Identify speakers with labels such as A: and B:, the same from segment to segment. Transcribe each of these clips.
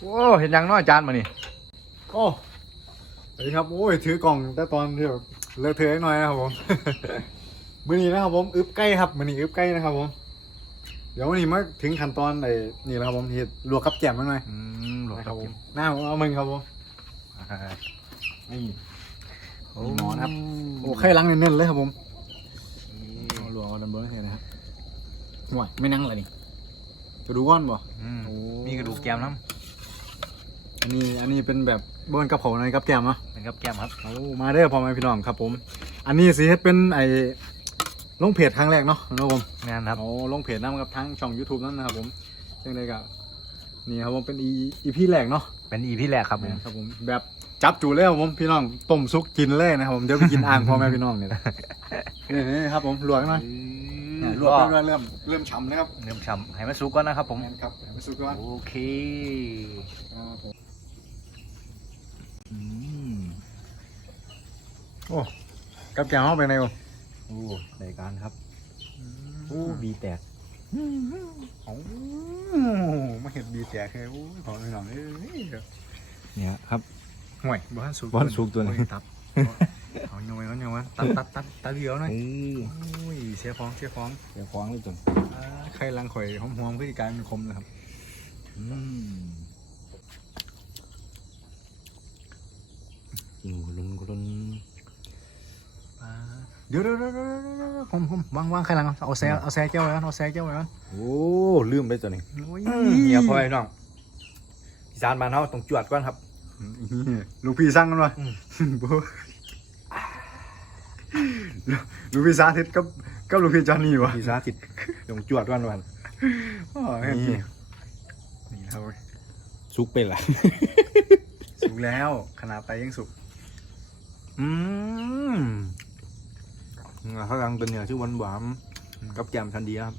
A: โอ้เห็นยังน้อยจานมานี่
B: โอ้สวัสดีครับโอ้ยถือกล่องแต่ตอนที่แบบเลอะเทอะหน่อยนะครับผม มือนี้นะครับผมอึบใกล้ครับมือนี้อึบใกล้นะครับผมเดี๋ยววันนี้มาถึงขั้นตอนไอ้นี่แล้วครับผมที่ลวกกับแกล้มมาหน่อย
A: อืมหลวง
B: นะ
A: ค
B: ค
A: รั
B: รั
A: บบผ
B: ผมมหน้าผมเอามึงครับผม
A: อ่า
B: นี่
A: โอ้
B: มีหมอนะครับโอ้ไข่ล้างเน้นๆเลยครับผมเอาลวกเอาดันเบอร์ให้นะครับห่วยไม่นั่งเลยนี่กระดูกก้อนบ่
A: อืม
B: โอ้
A: มีกระดูกแก้มน้
B: อันนี้อันนี้เป็นแบบบนกับเขาในกับแกล้มเนาะำ
A: เป็นกับแก้มครับ
B: โอ้มาเด้อพ่อแม่พี่น้องครับผม อันนี้สิเฮ็ดเป็นไอ้ลงเพจครั้งแรกเนาะนะครับผม
A: งานครับ
B: โอ้ลงเพจนำกับทั้งช่อง YouTube นั่นนะครับผมจังไดก็นี่ครับผมเป็นอีอีพีแรกเนาะ
A: เป็นอีพี่แรกครับผม
B: ครับผมแบบจับจูเลยครับผมพี่น้องต้มซุกกินเลยนะครับผมเดี๋ยวไปกินอ่างพ่อแม่พี่น้องเนี่ยนะนี่นี่ครับผมลวกหน่อยเนี่ยลวกไปเรื่อยๆเริ่มเริ่มฉ่ำนะครับ
A: เริ่มช้ำให้มันสุกก่อนนะครับผม
B: แม่นครับให้มันสุกก่อน
A: โอเค
B: ครับผม
A: อืม
B: โอ้กับแกงห้องไปไหนวะ
A: โอ้รายการครับโอ้บีแตก
B: โอ้มาเห็นดีแจกเลยโอ้ยพ่อแม่พี่น้องเอ้ย
A: เนี่ยครับ
B: ห่วยบ้านสุก
A: บ้านสุกตัวนี้
B: โอ้ยตับเอาโยงไว้ก่อนโยงไว้ตัดตัดตัดตัดเดียวหน่อย
A: เอ้ย
B: โอ้ยเสียฟองเสียฟอง
A: เดี๋ยวคว้างเลยจน
B: อ่าไข่ลังข่อยหอมๆพฤติการเป็นคมนะครับ
A: อืมอยู่ลุนกลุน
B: อ่า เดี๋ยวเดี๋ยวเดี๋ยวเดี๋ยวเดี๋ยวผมผมวางวางไข่ลังก่อนเอาแซ่เอาแซ่เจ้าไว้ก่อนเอาแซ่เจ้าไว้ก่อน
A: โอ้ลืมไปตัวนี้
B: โอ้ย
A: เนี่ยพ่อไอ้น้องอีสานบ้านเฮาต้องจวดก่อนครับ
B: ลูกพี่สั่งกันวะ
A: อืม
B: โบ้ลูกพี่สาธิตกับกับลูกพี่จอห์นนี่วะ
A: อีสานติดต้องจวดก่อนวัน
B: อ๋อเห็น
A: นี่
B: นี่นี่ครับเว้ย
A: สุกเป็นไร
B: สุกแล้วขนาดไปยังสุก
A: อืมเขากำลังเป็นเนี่ยชื่อหวานหวานๆกับแกมทันดีครับ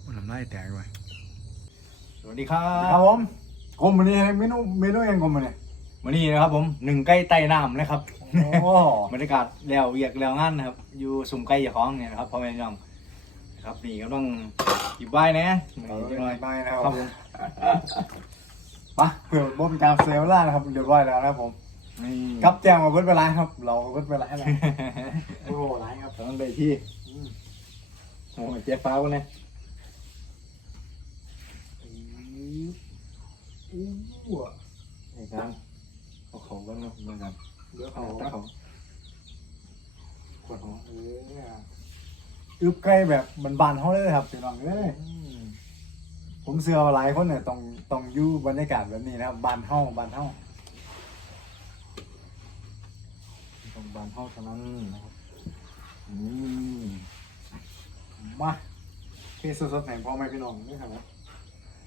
B: โอ้น้ำลายแตกเลย
A: สวัสดีครั
B: ครับผมกลมวันนี้เมนูเมนูยังกลมวันนี้
A: วันนี้นะครับผมหนึ่งใกล้ไต่น้ำนะครับ
B: โอ้
A: บรรยากาศแล้วเวียกแล้วงานนะครับ อยู่สุ่มไก่อย่าของเนี่ยนะครับพ่อแม่พี่น้องนะครับนี่ก็ต้องหยิบใบนะ
B: เอา
A: นี่หน่อย
B: ไปนะค
A: ค
B: รั
A: รั
B: บบ
A: ผม
B: ไปเผื่อบ่เป็นการเซลล่านะครับเรียบร้อยแล้วนะครับผม
A: นี่
B: กับแจงมาเบิดเวลาครับ เราเบิดเวลาแล้วโอ้หลายครับ
A: ต้องไปที่โอ้ยเจ๊ฟ้าวะเนี่ย
B: อู้
A: ไอ้การเอาของกันนะเหมือนกัน
B: เดี๋ยวเขา
A: เอาของ
B: ขวดของเอออึบใกล้แบบบานๆเขาเลยครับพี่น้องเอ้ย
A: อืม
B: ผมเชื่อว่าหลายคนเนี่ยต้องต้องอยู่บรรยากาศแบบนี้นะครับบานเฮาบานเฮา
A: ต้อง บานเท่าเท่านั้นนะครับ
B: อืมมาเทสดๆแห่งพ่อแม่พี่น้องนี่ครับ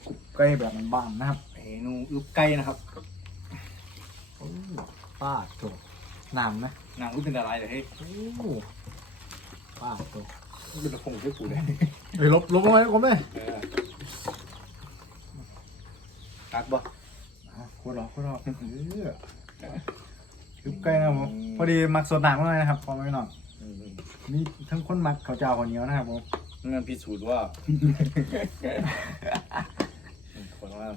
B: อึบใกล้แบบบานๆนะครับ
A: เมนูอึบไก่นะครับ
B: โอ้ป้าดโถน้ำนะ
A: นางอึบเป็นอะไรเลยเฮ้ย
B: โอ้ป้าดโถ
A: เป็นตะพงที่ปูเลย
B: เฮ้ยลบลบลงไปลบเลย
A: ตักบ่
B: คนหรอคนหรอเออ อึบใกล้นะครับผมพอดีมักสดน้ำเลยนะครับพ่อแม่พี่น้องนี่ทั้งคนมักข้าวเจ้าข้าวเหนียวนะครับผม
A: นั่นพิสูจน์ว่าคนว่า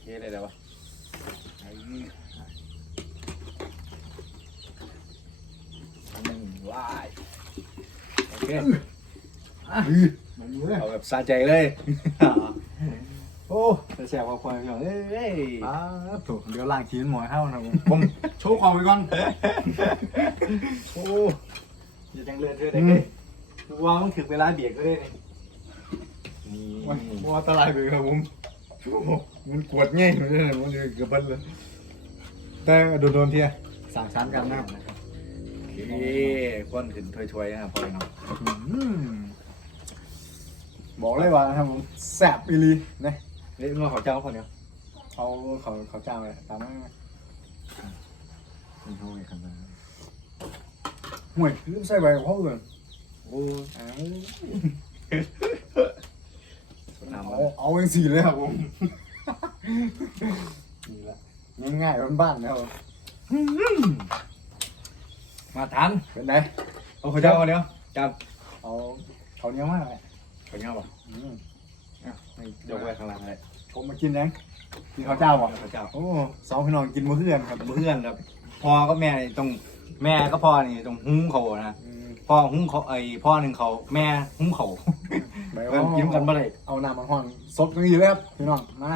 A: เท่เลยเดี๋ยววะไอ้นี่หนึ่งลายโอเค
B: มันมือ
A: เอาแบบสะใจเลย
B: โอ้
A: จะแสบความความอย่างเอ้ย
B: ป้าดโถเดี๋ยวล้างขี้มันหมอยเข้านะครับผมผมโชว์ของไปก่อน
A: โอ้ยจังเลือดเลือดเลยว่าต้องถึงเวลาเบียดก็ได้นี่
B: โอ้ยว่าอันตรายไปครับผมโอ้โหมันกวดง่ายเลยนะมันเลยเกือบเบิ้ลเลยแต่โดนโดนๆเทียสามชั้นกันนะครับ
A: โอเคก้นขึ้นถวยๆนะครับพ่อพี่น้อง
B: อืมบอกเลยว่านะครับผมแสบอีหลีนะ
A: เฮ้ยน้องเขาเจ้าคนเดียว
B: เขาเขาเขาจ้างเลยตามนั้น
A: ไม่รู้เลยครับ
B: ห่วยลืมใส่ใบของเขาเลย
A: โอ้น้ำ
B: เอาเอาเองสี่เลยครับผมนี่แหละง่ายๆบ้านๆนะครับผม
A: มาทัน
B: เป็นไง
A: เอาเขาเจ้าคนเดียวจับ
B: เอาเขาวเหนี้ยวมากเลย
A: เเป็นไงบ่
B: อืม
A: อะให้ ยกไว้ข้างหล่างเลย
B: ผมมากินยังกินข้าวเจ้าบ่
A: ข้าวเจ้า
B: โอ้สองพี่น้องกินมื้อเพื่อนครับ
A: เพื่อนครับพ่อก็แม่นี่ต้องแม่ก็พ่อนี่ต้องหุ้งเขานะ
B: อืม
A: พ่อหุ้งเขาไอ้พ่อหนึ่งเขาแม่หุ้งเขา
B: ไป
A: เพิ่นยิ้มกันบ่ได้
B: เอาน้ำมันห้อนซดกันอยู่เลยครับพี่น้องมา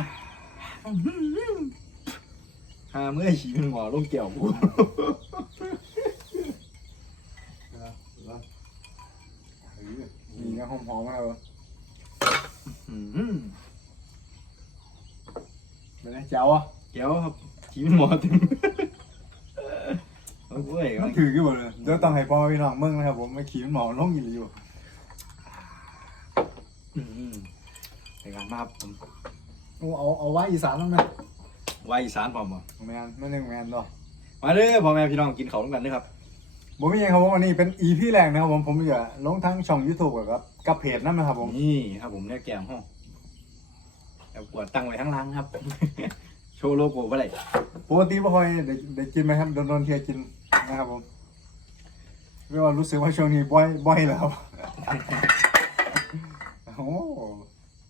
A: หาเมื่อฉีมันหมอลงเกี่ยวกู
B: นี่นะหอมๆนะครับ
A: อืม
B: เป็นไงเจ้าอะ
A: เกี่ยวครับฉีมันหมอถึงโอ้ย
B: มันถือกี่บ่เลยเดี๋ยวต้องให้พ่อพี่น้องเมืองนะครับผมไม่ขี่มันหมอลงอีหลีอยู่
A: อืมในการมาครับผม
B: โอ้เอาเอาไว้อีสานมั้งไหม
A: ไว้อีสานพร้อมบ่
B: แมนไม่หนึ่งแมนดอก
A: มาเด้อพ่อแม่พี่น้องกินเขาวด้วยกันเด้อครับ
B: ผมมีเองครับผมอันนี้เป็นอีพีแรกนะครับผมผมจะลงทั้งช่อง YouTube กับ กับเพจนั่นนะครับผม
A: นี่ครับผมเนี่ยแกงห้องแล้วกวดตั้งไว้ข้างล่างครับ โชว์โลโก้ไว้เลย
B: ปกติไม่ค่อยได้ได้กินไหมครับโดนโดนๆเทียกินนะครับผมเรียกว่ารู้สึกว่าช่วงนี้บ่อยบ่อยแล้วครับโอ้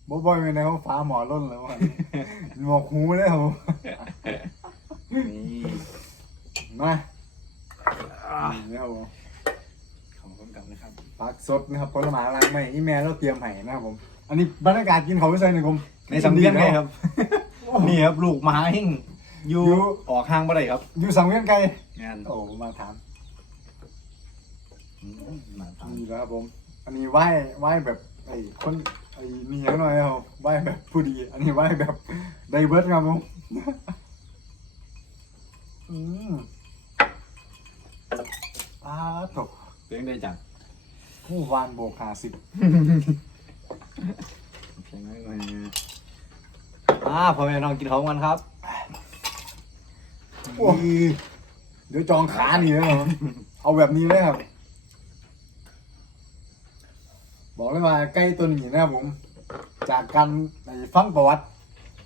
B: บ่บ่อยไปไหนเขาฟ้าหมอล้นแล้วว่ะหมอกหูเลยครับผม
A: นี่
B: มานี่ครับผม
A: ขอบคุณกับนะครับ
B: ผักสดนะครับผลไม้อะไรไม่อีแม่เราเตรียมให้นะครับผม อันนี้บรรยากาศกินเขาไม่ใช่หนึ่งผม
A: ในสังเวียนไงครับ นี่ครับลูกหมาเฮงอยู่
B: อยู่
A: ออกห้างบ่ได้ครับ
B: อยู่สังเวียนไกล
A: งาน
B: โอ้มาถาม
A: อืมมาทำ
B: นี่แล้วครับผม อันนี้ไหว้ไหว้แบบไอ้คนไอ้นี่หน่อยครับไหว้แบบผู้ดี อันนี้ไหว้แบบไดเวิร์สครับผมอืมอ้าตก
A: เลี้ยงได้จัง
B: ผู้วานโบกหาสิบ
A: เพียงน้อยเลยอ่าพ่อแม่น้องกินของกันครับ
B: โอ้ยเดี๋ยวจองขาหนีเลยครับเอาแบบนี้เลยครับ บอกเลยว่าใกล้ตัวนี้นะครับผม จากการไอ้ฟังประวัติ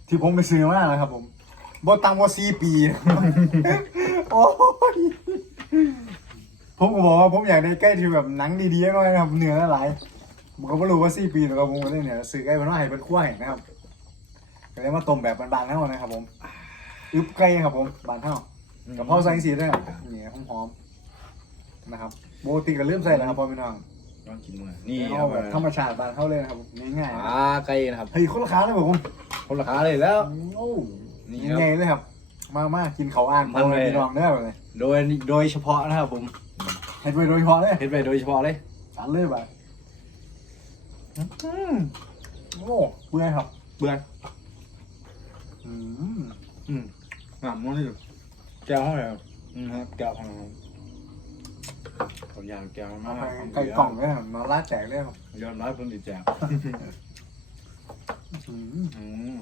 B: ที่ผมไปซื้อมานะครับผมบ่ตังว่าสี่ปี โอ้ย ผมก็บอกว่าผมอยากได้ใกล้ที่แบบหนังดีๆหน่อยนะครับเนื้อหลายผมก็ไม่รู้ว่าสี่ปีแต่ก็ผมก็เลยเนี่ยซื้อใกล้เป็นว่าให้เป็นขั้วแห้งนะครับก็เลยมาต้มแบบบานๆเท่านะครับ ผมอึบไก่ครับผมบานเท่ากับพ่อใส่สีด้วยครับนี่หอมๆนะครับโบติก็เริ่มใส่แล้วครับพ่อพี่น้อง
A: น้องกินมือนี่
B: เอาแบบธรรมชาติบานเท่าเลยนะครับง่ายๆนะ
A: อ่าไก่นะครับ
B: เฮ้ยคนละขาเลยผม
A: คนราคาเลยแล้ว
B: โอ้
A: นี่
B: นี่
A: ครับ
B: ไงเลยครับ มามากินเขาวอ่าน
A: มันเลย
B: พี่น้องเด้อเลย
A: โดยโดยเฉพาะนะครับผม
B: เห็ดไปโดยเฉพาะเลย
A: เฮ็ดไปโดยเฉพาะเลย
B: ตัดเลยไปอืมโอ้เบื่อครับ
A: เบื่อ
B: อืม
A: อืมงามมากเลยแก้วเท่าไหร่ครับอืมครับแก้วของผมอยากแก้วมาก
B: เอาไปไก่กล่องเลยครับมาลาดแจกเลยครับ
A: ยอมรับเพิ่นดีแจก
B: อืม
A: อืม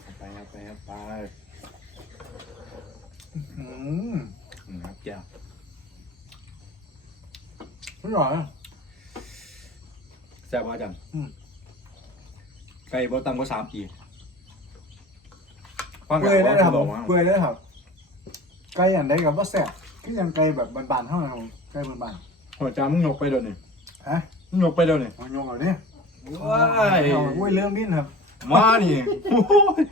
A: เอาไปเอาไปเอาไป
B: อืม
A: อืมครับแก้ว
B: อร่อยนะ
A: แซ่บว่าจัง
B: อืม
A: ไก่บ่ต่ำกว่าสามปี
B: เปื่อยเลยนะครับ
A: บ
B: ผ
A: อก
B: ม
A: ว่า
B: เปื่อยเลยครับไก่อย่างใดกับว่าแซ่บคือยังไก่แบบบานๆเท่านั้นครับผมไก่บาน
A: หัวจามึงยกไปเดี๋ยวนี้
B: ๆฮะ
A: มึงยกไปเดี๋ยวนี้
B: เอาโยงเอาเนี่ย
A: ว้าย
B: เอาอุ้ยเริ่มดิ้นครับ
A: มานี่โอ้ย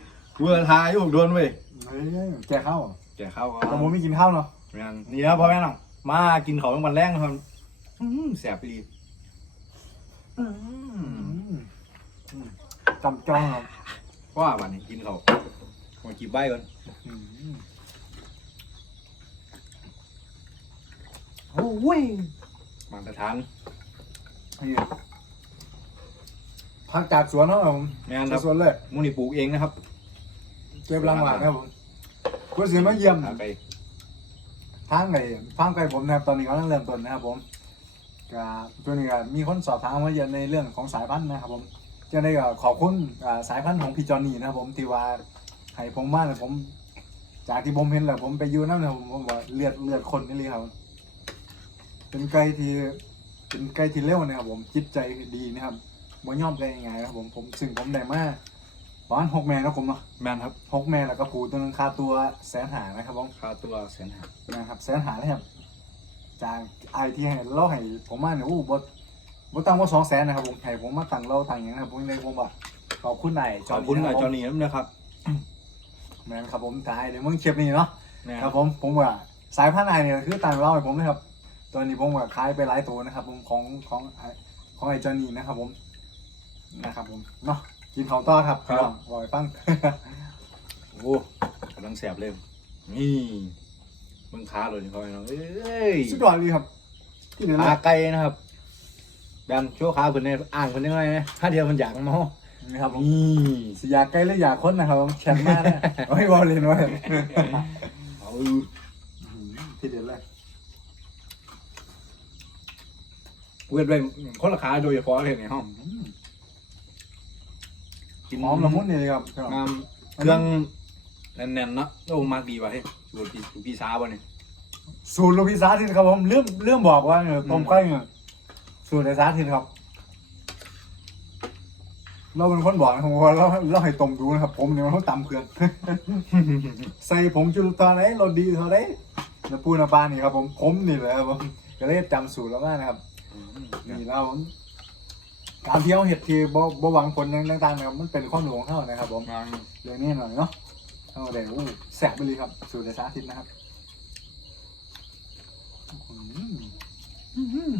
A: เบื่อทายอยู่โดนเว้ย
B: เฮ้ยแกข้าวเหรอ
A: แกข้าวก็
B: แต่ผมไม่กินข้าวเนาะ
A: แม่นนี่นะพ่อแม่น้องมากินของวันแรกนะครับ อื้อหือแสบไปดีอื้อหือ
B: จำจ้องครับ
A: ว่าวันนี้กินเขามากินใบก่อน
B: โอ้ย
A: มาตรฐาน
B: นี่พักจากสวนเนาะครับผม
A: แม่นค
B: จา
A: รั
B: ก
A: บ
B: สวนเลย
A: มูนี่ปลูกเองนะครับ
B: เก็บรังหวานครับผมก็เสียมาเยี่ยม
A: เอาไป
B: ทางไหนทางไกลผมนะครับตอนนี้กำลังเริ่มต้นนะครับผม ก็ตัวนี้ก็มีคนสอบถามมาเยอะในเรื่องของสายพันธุ์นะครับผมจะได้ก็ขอบคุณอ่าสายพันธุ์ของพี่จอนนี่นะครับผมที่ว่าให้ผมมาเนี่ยผม จากที่ผมเห็นแหละผมไปอยูนั่นนะผมผมว่าเลือดเลือดคนนี่เลยครับเป็นไก่ที่เป็นไก่ที่เร็วนะครับผมจิตใจดีนะครับบ่ยอมไก่ง่ายๆนะครับผมผมซึ่งผมได้มาประมาณหกแม่นะผมเนาะ
A: แม่นครับ
B: หกแม่แล้วก็ผูตัวนึงค่าตัวแสนหานะครับผม
A: ค่าตัวแสนห้า
B: นะครับแสนหาเลยครับ จากไอที่ให้เล่าให้ผมมาเนี่ยอู้บดว่าตั้งว่าสองแสนนะครับผมให้ผมมาตั้งเราตั้งอย่างนะครับผมเลยผมว่าขอบคุณนาย
A: ขอบคุณนายจอนี่นะครับ
B: แมนครับผมตายเดี๋ยวมึงเขียบนี่เนาะ
A: นะ
B: ค
A: ค
B: รั
A: รั
B: บบผมผมว่าสายพันธุ์นายเนี่ยคือต่างเล่าให้ผมนะครับตอนนี้ผมว่าขายไปหลายตัวนะครับ ผมของของของไอ้จอนี่นะครับ ผมนะครับ ผมเนาะกินของต่อครับพี่น้องบอยฟัง
A: โอ้กำลังแสบเลยนี่ มึงค้าเลยนี่พ่อแม่น้องเอ้ย
B: สุดยอดเลยครับที่เหลือ
A: ขาไก่นะครับแบนโชว์ขาเพิ่นในอ่างเพิ่นได้ไหมนะถ้าเดียวมันอยากมา
B: นะครับผม
A: นี่
B: สิอยากใกล้หรืออยากค้นนะครับผมแชมป์มากนะโอ้ยบอลเลยนะ
A: เอา
B: ที่เด็ดเลย
A: เวทไปคนละขาโดยเฉพาะเลยในห้องกิน
B: หอมละมุนนี่ครับ
A: งามเครื่องแน่นๆเนาะโอ้มากดีว่ะเฮ้ย สูตรพี่สูตรพี่สาวบ่เนี่ย
B: สูตรลูกพิซซ่าที่ครับผมเรื่องเรื่องบอกว่าเนี่ยต้มไก่เนี่ยสูตรในซาทินครับ เราเป็นคนบอกนะครับว่าเราเราให้ต้มดูนะครับ ผมเนี่ยมันต้องตำเพื่อนใส่ผงจุลตอนไหนรสดีเท่าไหนน้ำปูน้ำปลานี่ครับ ผมผมนี่แหละครับผมก็เลยจำสูตรแล้วมานะครับนี่แล้วการเที่ยวเห็ดที่บ่บ่หวังผลอยังต่างๆนะครับมันเป็นความหลวงเข้านะครับ ผม
A: งาม
B: เรื่องนี้หน่อยเนาะ เอาเดี๋ยวอู้แสบไปเลยครับ สูตรในสาธิตนะครับอืมอืม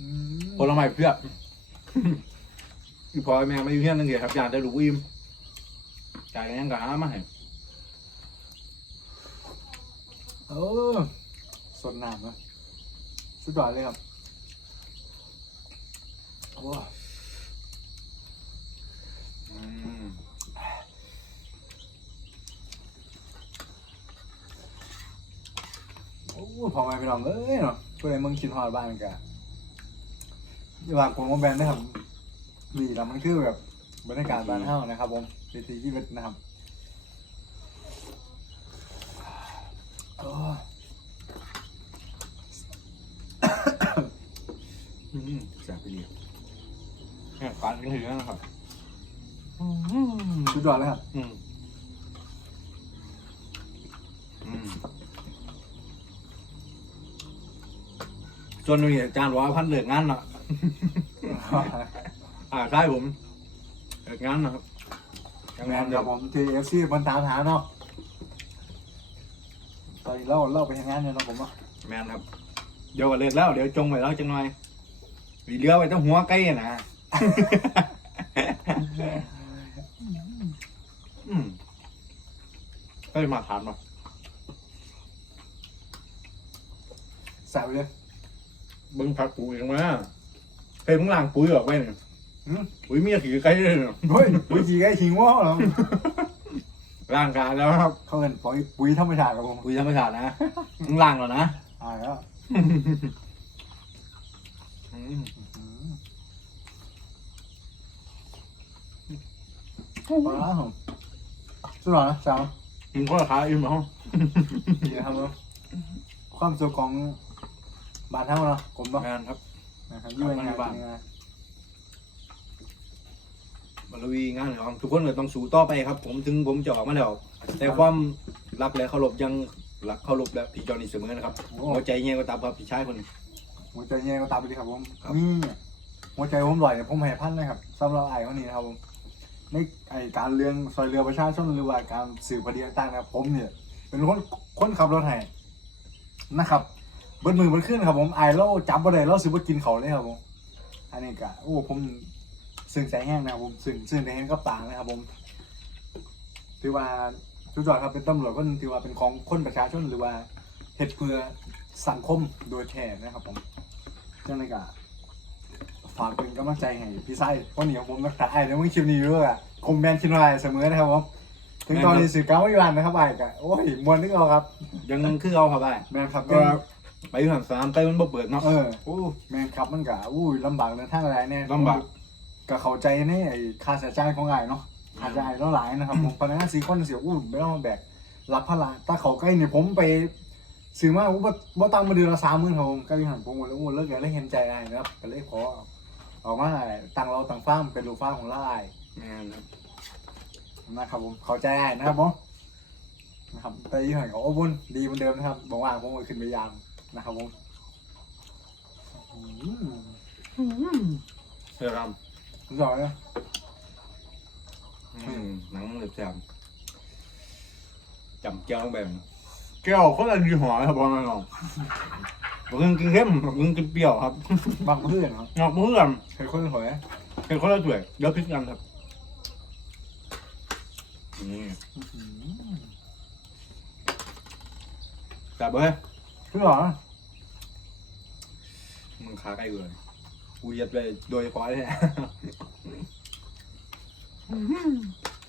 B: อืม
A: ผลไม้เพียบอีพอแม่มาอยู่เฮียนนึงเดียวครับอยากได้ลูกอิ่มจ่ายกันยังกะหามาให้
B: เออสดน้ำนะสุดยอดเลยครับว้าว
A: อืม
B: โอ้พอมาไปลองเอ้ยเนาะเพื่อนมึงคิดฮอดบ้านกันอย่าว่าผมว่าแบรนด์นะครับนี่แล้วมันคือแบบบรรยากาศบ้านเฮานะครับ ผมวิถีชีวิตนะครับโอ้
A: อืมแซ่บไปดีเนี่ยการกินถึงแล้วนะครับ
B: สุดยอดเลยครับ
A: อืมอืม จนมีอาจารย์บอกว่าพันเลิกงานเนาะอ่าใช่ผมเลิกงานนะครับยัง
B: แม
A: งาน
B: น
A: เดี
B: ค
A: ย
B: รั
A: ว
B: บผมทีเอฟซีบนตามหาเนาะตอนนี้เราเราไปทำงานเนี่ยเนาะผมว่า
A: แมนครับ เดี๋ยวก็เลิกแล้วเดี๋ยวจงไปแล้วจังหน่อยหลีเรือไปต้องหัวใกล้นะอืมเฮ้ยมาถามหน่อย
B: แสบไปเลย
A: เบิ้งผักปุ๋ยกันมาเฮ้ยมึงล้างปุ๋ยออกไปเนี่ย
B: หืม
A: ปุ๋ยเมียขี่ใกล้เลยเนี่ย
B: เฮ้ยปุ๋ยจีไก่ขิงว่าเหรอ
A: ล้างกาแล้วครับ
B: เขาเป็นปุ๋ยปุ๋ยธรรมชาติครับผม
A: ปุ๋ยธรรมชาตินะมึงล้างแล้วนะ
B: อ่าแล้ว
A: อืม
B: ปลาผมสุดยอดนะสาว
A: มึงก็ราคาอิ่มเหรอ
B: ดีนะครับเนาะความสุขของ บ้านเฮาเนาะผมเนาะ
A: แมนครับ
B: นะครับอยู่ในงาน
A: บ้าน
B: เป็นยังไง
A: บรวีงานของทุกคนเลยต้องสู้ต่อไปครับ ผมถึงผมจะออกมาแล้ว แต่ความรักและเคารพยังรักเคารพและพี่จอนี่เสมอนะครับ
B: โอ้
A: หัวใจเงี้ยก็ตามครับพี่ชายคนนี้
B: หัวใจแย่ก็ตามไปดีครับผม
A: ครับ
B: นี่หัวใจผมลอยเนี่ยผมให้พันนะครับสำหรับไอ้คนนี้นะครับผมในไอ้การเรื่องซอยเรือประชาชนหรือว่าการสื่อประเด็นต่างๆนะครับผมเนี่ย เป็นคนคนขับรถให้นะครับ เบิดมือเบิดขึ้นครับผมไอ้เราจับบ่ได้เราสิบ่กินเขาเลยครับผม อันนี้ก็โอ้ผมซึ่งใจแห้งนะครับผมซึ่งซึ่งใจแห้งกับตานะครับผมถือว่าทุกจอดครับเป็นตำรวจก็ถือว่าเป็นของคนประชาชนหรือว่าเหตุเพื่อสังคมโดยแท้นะครับผมจังเลยกะฝากเป็นกำลังใจให้พี่ไส้วันนี้ผมนักถ่ายแล้วมึงคลิปนี้ด้วยอะคมแมนชินไรเสมอนะครับผมถึงตอนนี้สื่อเก้าวิวันนะครับไอ้กะโอ้ยมวนนึกเอาครับ
A: ยังคือเอาครับได้
B: แมนครับ
A: ก็
B: ก็
A: ไปอยู่หันสามไปมันบ่เปิดเนาะ
B: เออ
A: โอ้
B: แมนครับมันกะอู้ยลำบากเดินทางอะไรเนี่ย
A: ลำบาก
B: ก็เข้าใจในไอ้ค่าใช้จ่ายของไอ้เนาะอาจจะไอ้เราหลายนะครับผมพนักงานสี่คนเสียอู้ไม่ต้องมาแบกรับภาระถ้าเขาใกล้เนี่ยผมไปซื้อมาอู้บ่บ่ตังมาเดือนละสามหมื่นครับผมใกล้หันผมหมดแล้วอู้เลิกแล้วเห็นใจไอ้นะครับก็เลยขอออกมาตังเราตังฟ้าร์มเป็นลูกฟ้าร์มของเราไอ้
A: แม่นครับ
B: นะครับผมเข้าใจได้นะครับผมนะครับแต่ยี่ห้อของโอ้บุญดีเหมือนเดิมนะครับบอกว่าผมก็ขึ้นไปยาม นะครับผมอืม
A: เดี๋ยวท
B: หล่อเลยำ
A: อืมหนังเหลือบแสบจำแก้วลงไปมันแก้วคนละยี่ห้อครับพ่อแม่น้องบางคนกินเข้มบางคนกินเปรี้ยวครับ
B: บางเพื่อนครับ
A: งอกมือกัน
B: ใครคนหอย
A: เป็นคนละถ้วยเดี๋ยวพลิกกันครับนี่จับเว้ย
B: คือหรอ
A: มึงขาใกล้กูเลยกูยัดไปโดยเฉพาะเลยเนี่ย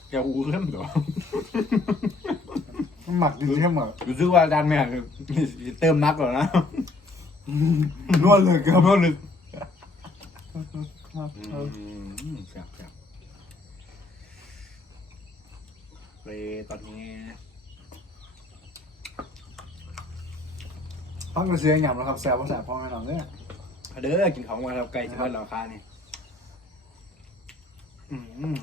A: แกกูเข้มตัว
B: หมักดีใช่ไหม
A: รู้สึกว่าอาจารย์แม่คือเติมนักแล้วนะ
B: นวดเลยครับ
A: นวดลึก
B: เออ
A: แซ่บแซ่บเลยตอนนี้
B: พักกระเสียงหยำแล้วครับแซ่บภาษาพ่อแม่น้องเนี่ย
A: เด้อกินของมาเราไก่ชิมันราคานี่อืม
B: อืม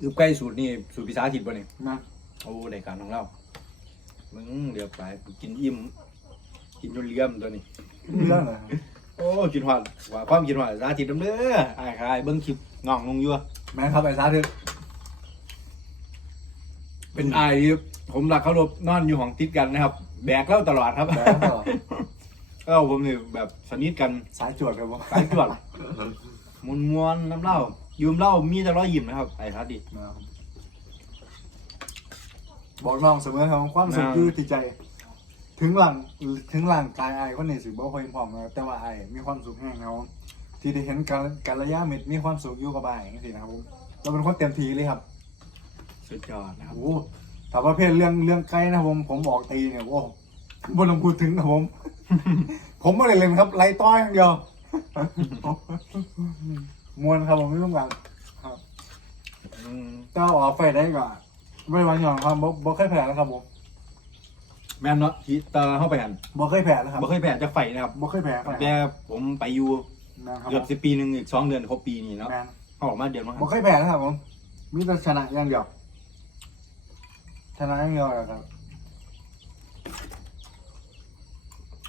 A: อึบไก่สูตรนี่สูตรพิซซ่าถิดป่ะนี่
B: นะ
A: โอ้รายการของเรามึงเดี๋ยวไปกินอิ่มกินจนเลี่ยมตัวนี้
B: เรื่องอะไร
A: โอ้กินหอดว่าความกินหอดสาธิตน้ำเด้อไอ้ายคายเบิ้งคลิปน้องลงอยู่อะ
B: แม่ครับไอ้ซาทึก
A: เป็นไอ้ายที่ผมรักเขารบนอนอยู่ห้องติดกันนะครับ แบกเล่าตลอดครับ
B: แบกตลอด
A: เล่าผมนี่แบบสนิทกัน
B: สายจวดครับผม
A: สายจวดมวนมวนๆน้ำเหล้ายืมเหล้ามีแต่ร้อยยิ้มนะครับไอ้ทัดดิ
B: นะครับบอกน้องเสมอครับความสุข
A: อ่า
B: อยู่ที่ใจ ถึงหลังถึงหลังกายไอ้คนนี้สิบ่ค่อยพร้อมนะแต่ว่าไอ้มีความสุขแห้งครับผมที่ได้เห็นการการระยะเม็ดมีความสุขอยู่กับไอ้อย่างนี้นะครับผมเราเป็นคนเต็มทีเลยครับ
A: สุดยอดนะครับ
B: โอ้โห ถ้าประเภทเรื่องเรื่องไกลนะผมผมออกตีเนี่ยโอ้บนลงพูดถึงนะผม ผมไม่ได้เล่นครับไล่ต้อยอย่างเดียวมวนครับผมไม่ต้องการครับ
A: อืม
B: ก็ออกไฟได้ก่อนไม่วันหย่อนครับบ่บ่เคยแพ้แล้วครับผม
A: แม่นเนาะที่ตาเข้าไปหัน
B: บ่เคยแพ้แล้วครับ
A: บ่เคยแพ้จากไฟนะครับ
B: บ่เคยแพ้ครับ
A: แต่ผมไปอยู่
B: นะครับ
A: เกือบสิบปีหนึ่งอีกสองเดือนครบปีนี้เนาะ
B: แมน
A: เขาออกมาเดือนมั้ง
B: บ่เคยแพ้นะครับผมมีแต่ชนะอย่างเดียว ชนะอย่างเดียวแหละครับ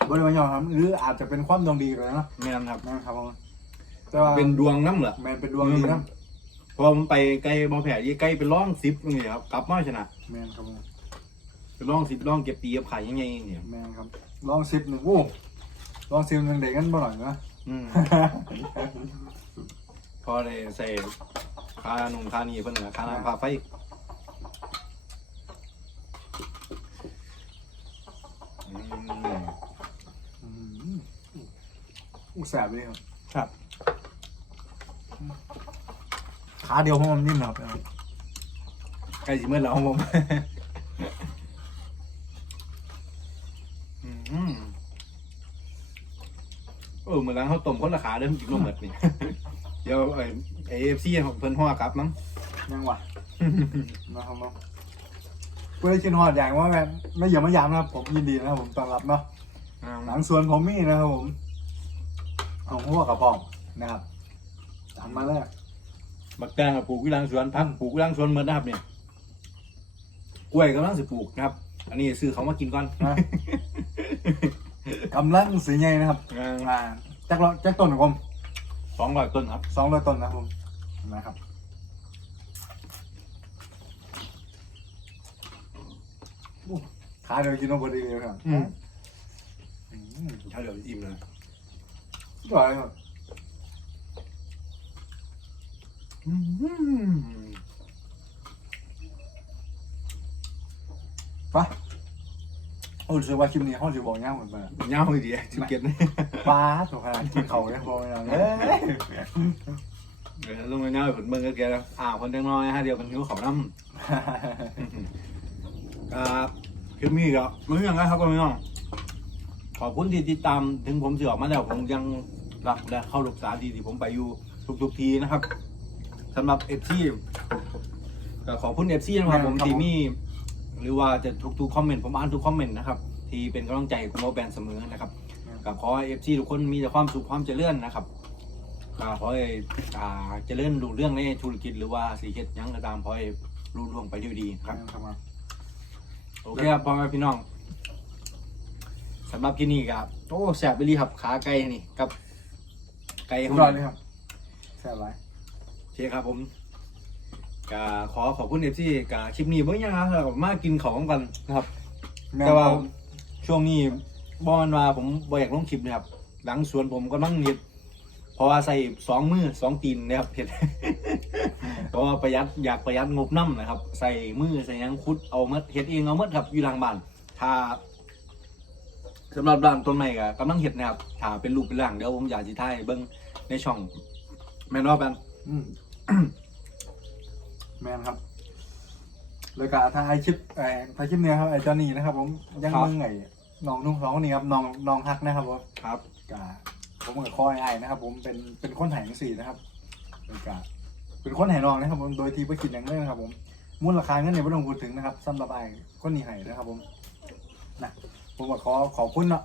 B: บริวารยอนครับหรืออาจจะเป็นความดวงดีก็ได้เนาะ
A: แม่นครับ
B: นะครับผมแต่ว่า
A: เป็นดวงน้ำเหรอ
B: แมนเป็นดวงดีนะ
A: เพราะว่าผมไปไกลบอลแผ่ยี่ไกลเป็นร่องซิปนี่ครับกลับมาชนะ
B: แมนครับผม
A: เป็นร่องซิปร่องเก็บตีเก็บไข่ยังไงเนี่ย
B: แมนครับลองซิปหนึ่งโอ้ลองซิปหนึ่งเด็กกันบ่หน่อยนะ
A: อืมพอเลยใส่ค่านุ่งค่านี่เพิ่นนะค่าน้ำค่าไฟอืม
B: อืมอู้ แสบเลยครับ
A: ครับ
B: ขาเดียวเพราะมันนิ่มนะครับ
A: ใกล้สิเมื่อแล้วครับผมอืมเออเหมือนร้านข้าวต้มคนละขาเด้อกินนมหมดนี่เดี๋ยวไอ้เอฟซีของเพิ่นห่อกลับมั้ง
B: ยังวะนะครับเนาะกูได้ชินหอดอย่างว่าแบบไม่อย่ามายามนะครับผมยินดีนะครับผมต้อนรับเนาะหลังสวนผมมีนะครับผม เอาหัวกระป๋องนะครับตามมาแรก
A: บักแตงกับปลูกวิลังสวนพักปลูกวิลังสวนเหมือนนะครับเนี่ยกล้วยกำลังสิปลูกนะครับ อันนี้ซื้อเขามากินก่อน
B: นะกำลังสีใหญ่นะครับ
A: อ่า
B: อ่าจักรจักรต้นของผม
A: สองร้อยต้นครับ
B: สองร้อยต้นนะครับผมนะครับอู้ขาเดียวกินนมพอดีเลยครับ
A: อืม
B: อืม
A: ถ้าเดี๋ยวอิ่มเลย
B: อร่อยครับ
A: อืม
B: ไปโอ้รู้สึกว่าคลิปนี้เขาจะบอกย่างเหมือนกัน
A: เงาดีชิมเก็ตนี่
B: ป้าถูกขนาดกินเขาเนี่ยพอไม่นานเอ้ย
A: เดี๋ยวลงมาเงาผลเมืองก็แกแล้วอ่าคนเด็กน้อยฮะเดียวกันหิวเขาน้ำอ่าคลิปนี้ก็ไม่มีอย่างไรครับก็ไม่น้อง ขอบคุณที่ติดตามถึงผมจะออกมาแล้วผมยังรักและเข้ารักษาดีที่ผมไปอยู่ทุกๆทีนะครับสำหรับเอฟซีก็ขอบคุณเอฟซีนะครับผมที่มีหรือว่าจะทุกๆคอมเมนต์ผมอ่านทุกคอมเมนต์นะครับที่เป็นกำลังใจของโมแบนเสมอนะครับกับขอให้เอฟซีทุกคนมีแต่ความสุขความเจริญนะครับก็ขอให้อ่าเจริญรุ่งเรื่องในธุรกิจหรือว่าสีเฮ็ดหยังก็ตามขอให้รุ่งเร่วงไปด้วยดีนะครับ
B: ครับ
A: โอเคครับพ่อแม่พี่น้อง สำหรับที่นี่ครับโอ้แสบไปรีครับขาไก่นี่กับ ไก่
B: สุ
A: ข
B: ด
A: อง
B: ยอดเลยครับแซ่บไร
A: โอเคครับผมก็ขอขอบคุณเอฟซีกับคลิปนี้เมื่อยังครับมากินของกันนะครับ แต่ว่าช่วงนี้บอลว่าผมบออยากลงคลิปนะครับ หลังสวนผมก็นั่งเห็ดเพราะว่าใส่สองมือสองตีนนะครับเห็ดเพราะว่าประหยัดอยากประหยัดงบน้ำนะครับ ใส่มือใส่หยังคุดเอาเมดเห็ดเองเอาเมดครับอยู่หลังบ้านถ้า สำหรับร้านต้นไม้ก็กำลังเห็ดนะครับถ้าเป็นรูปเป็นร่างเดี๋ยวผมอยากจะถ่ายเบิ้งในช่อง แมนว่ากัน
B: อืม แมนครับ แล้วก็ถ้าไอคลิปไอถ้าคลิปเนี้ยครับไอจอนี่นะครับ ผมยัง
A: ครับ
B: มึงไงน้องนุ่งสองคนนี้ครับน้องน้องฮักนะครับผม
A: ครับ
B: กาผมกับคอยไอนะครับ ผมเป็นเป็นคนไห่หนังสี่นะครับเป็นกาเป็นคนไห่นองนะครับ ผมโดยที่ไม่คิดอย่างเลยนะครับ ผมมูลค่าเงินเนี่ยไม่ต้องพูดถึงนะครับสำหรับไอคนนี้ไห่นะครับ ผมนะ ผมก็ขอขอบคุณเนาะ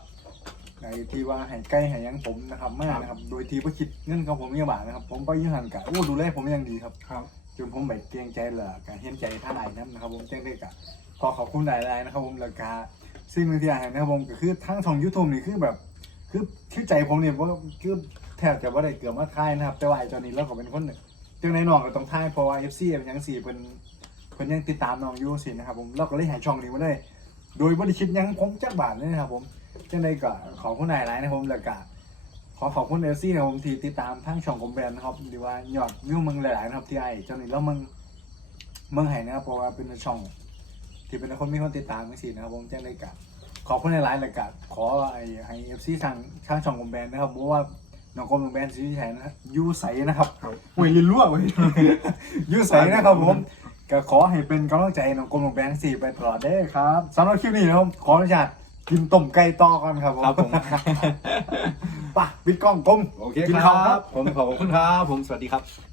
B: ในที่ว่าไห่ใกล้ไห่ยังผมนะครับมากนะครับ โดยที่ไม่คิดเงินของผมยังบาทนะครับ ผมไปยืมหันกะโอ้ดูแลผมอย่างดีครับ
A: ครับ
B: จนผมแบบเกรงใจเหลอการเห็นใจท่านไอ้นั่นนะครับ ผมแจ้งได้กะขอขอบคุณหลายๆนะครับ ผมราคาซึ่งบางทีอาหารนะครับผมก็คือทั้งช่องยูทูบนี่คือแบบ คือคือใจผมเนี่ยว่าคือแทบจะว่าได้เกือบมาทายนะครับ แต่ว่าไอ้ตอนนี้เราก็เป็นคนหนึ่งจังในน้องก็ต้องทายเพราะว่าเอฟซีเป็นยังสี่เป็นเป็นยังติดตามน้องอยู่สินะครับ ผมเราก็เลยหายช่องนี้มาเลย โดยบริคิดยังผมจักบาทเลยนะครับผมจังในก็ขอบคุณหลายๆนะครับผมแล้วก็ขอขอบคุณเอฟซีนะครับผมที่ติดตามทั้งช่องของแบรนด์นะครับดีว่ายอดวิวมืองหลายๆนะครับที่ไอ้เจ้านี่แล้วมึงมืองไห้นะครับเพราะว่าเป็นช่อง ที่เป็นคนมีคนติดตามจังซี่นะครับผมจังได้กะขอบคุณหลายๆแล้วก็ขอไอ้ให้เอฟซีทางทางช่องของแบรนด์นะครับเพราะว่าน้องกรมของแบรนด์ซีรีส์ไทยนะยูใสนะครับ
A: ครับ
B: หวยลินรั่วเว้ยยูใสนะครับผม ก็ขอให้เป็นกำลังใจให้น้องกรมของแบรนด์สี่ไปตลอดเด้อครับสำหรับคลิปนี้นะครับขออนุญาตกินต้มไก่ต่อก่อนครับผม
A: ครับผม
B: ไป่ะปิดกล้องกลม
A: โอเค
B: กิน
A: ค
B: ข้าวค
A: รั
B: รั
A: บ บ ผมขอบคุณครับ ผมสวัสดีครับ